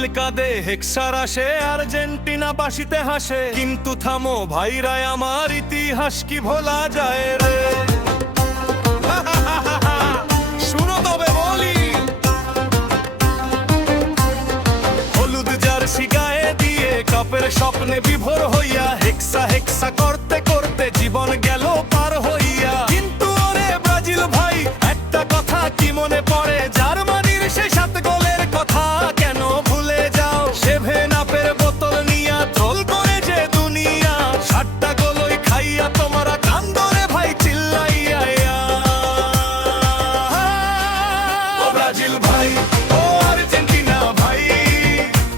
Brazil কাঁদে, হেক্সার আসে, Argentina বাসিতে হাসে। কিন্তু থামো ভাইরা, আমার ইতিহাস কি ভোলা যায় রে? শুনো তবে বলি, হলুদ জার্সি গায়ে দিয়ে কাপের স্বপ্নে বিভোর হইয়া হেক্সা হেক্সা করতে করতে জীবন গেল পার হইয়া। কিন্তু ওরে ব্রাজিল ভাই, একটা কথা কি মনে পড়ে? জার্মানির সেই 7 গোলের কথা কেন ভুলে যাও? সেভেন আপের বোতল নিয়া ট্রোল করে যে দুনিয়া, 7টা গোলই খাইয়া তোমরা কান্দো রে ভাই চিল্লাইয়া। ও ব্রাজিল ভাই, ও আর্জেন্টিনা ভাই,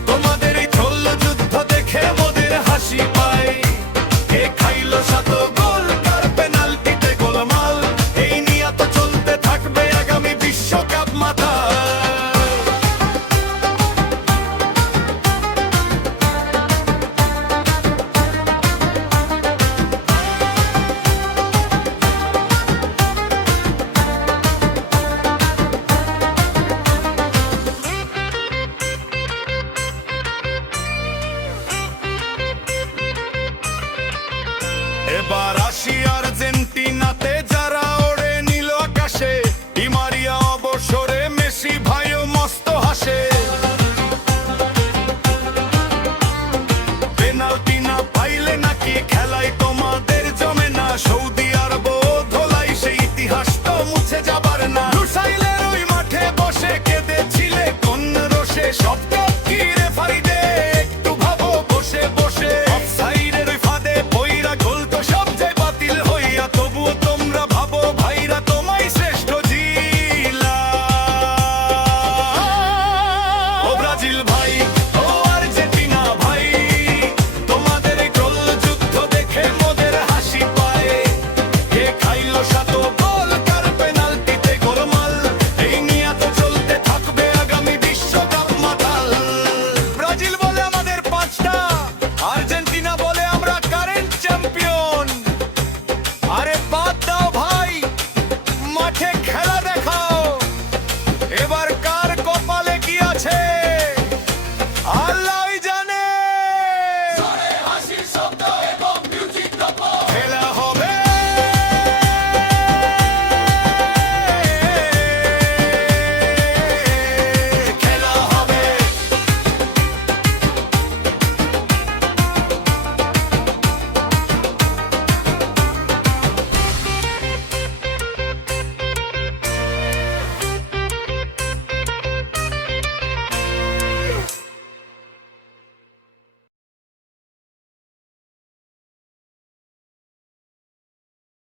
তোমাদের এই থল যুদ্ধ দেখে মোদের হাসি পায়। কে খাইলো 7 গোল, কার পেনাল্টিতে গোলমাল, এই নিয়ে তো চলতে থাকবে আগামী বিশ্বকাপ মাথা। এবার আসি আর্জেন্টিনাতে, যারা ওড়ে নীল আকাশে। ডি মারিয়া অবসরে, মেসি ভাইও মস্ত হাসে। পেনাল্টি না পাইলে নাকি খেলায় তোমাদের জমে না? সৌদি আরব ধোলাই, সেই ইতিহাস তো মুছে যাবার না। লুসাইলের ওই মাঠে বসে কেঁদেছিলে কোন রোষে? শব্দ কি রেফারি দে, একটু ভাবো বসে বসে। অফসাইডের ওই ফাঁদে পইরা গোল তো সব যায় বাতিল হইয়া, তবুও তোমরা ভাবো ভাইরা তোমায় শ্রেষ্ঠ জিলা। ও ব্রাজিল ভাই, ও আর্জেন্টিনা ভাই, তোমাদের এই ট্রোল যুদ্ধ দেখে মোদের হাসি পায়। কে খাইলো 7 গোল, কার পেনাল্টিতে গোলমাল, এই নিয়ে তো চলতে থাকবে আগামী বিশ্বকাপ মাতাল। ব্রাজিল বলে আমাদের 5টা, আর্জেন্টিনা বলে আমরা কারেন্ট চ্যাম্পিয়ন। আরে বাদ দাও ভাই, মাঠে খেলা দেখাও। এবার কার কপালে কি আছে আল্লাহই জানে। হাসির শব্দ